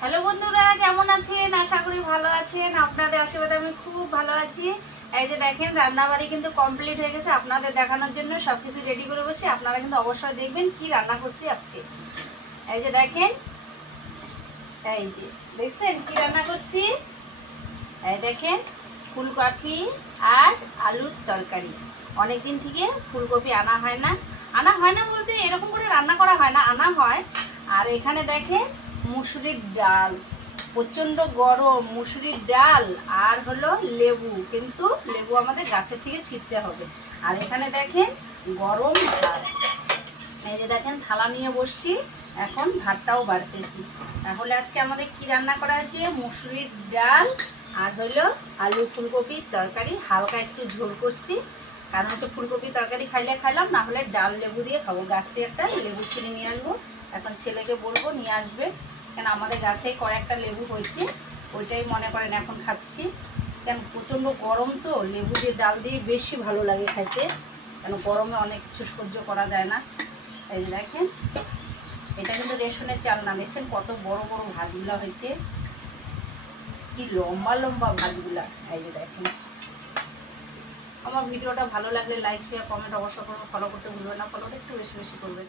Hello বন্ধুরা, কেমন আছেন? আশা করি ভালো আছেন। আপনাদের আশীর্বাদে আমি খুব ভালো আছি। এই যে দেখেন, রান্নাবাড়ি কিন্তু কমপ্লিট হয়ে গেছে। আপনাদের দেখানোর জন্য সবকিছু রেডি করে বসে আপনারা কিন্তু অবশ্যই দেখবেন কি রান্না করছি আজকে। এই যে দেখেন, এই যে দেখছেন কি রান্না করছি? এই দেখেন, ফুলকপি আর আলুর তরকারি। অনেকদিন থেকে ফুলকপি আনা হয় না। আনা হয় না বলতে এরকম করে রান্না করা হয় না, আনা হয়। আর এখানে দেখেন মুসুরির ডাল। প্রচণ্ড গরম, মুসুরির ডাল আর হলো লেবু। কিন্তু লেবু আমাদের গাছের থেকে ছিটতে হবে। আর এখানে দেখেন গরম ভাত। এই যে দেখেন, থালা নিয়ে বসছি। এখন ভাতটাও বাড়তেছি। তাহলে আজকে আমাদের কি রান্না করা হয়েছে? মুসুরির ডাল আর হলো আলু ফুলকপির তরকারি। হালকা একটু ঝোল করছি। কারণ হচ্ছে ফুলকপি তরকারি খাইলে খাইলাম, না হলে ডাল লেবু দিয়ে খাব। গাছ থেকে একটা লেবু ছিঁড়ে নিয়ে আসব। এখন ছেলেকে বলব, নিয়ে আসবে। কেন আমাদের গাছেই কয়েকটা লেবু হয়েছে, ওইটাই মনে করেন এখন খাচ্ছি। কেন প্রচণ্ড গরম তো, লেবু দিয়ে ডাল দিয়ে বেশি ভালো লাগে খাইতে কেন গরমে অনেক কিছু সহ্য করা যায় না। এই দেখেন, এটা কিন্তু রেশনের চাল না, দেখছেন কত বড় বড় ভাতগুলা হয়েছে। কি লম্বা লম্বা ভাতগুলা। এই যে দেখেন। আমার ভিডিওটা ভালো লাগলে লাইক শেয়ার কমেন্ট অবশ্যই করবেন। ফলো করতে ভুলবেন না। ফলোটা একটু বেশি বেশি করবেন।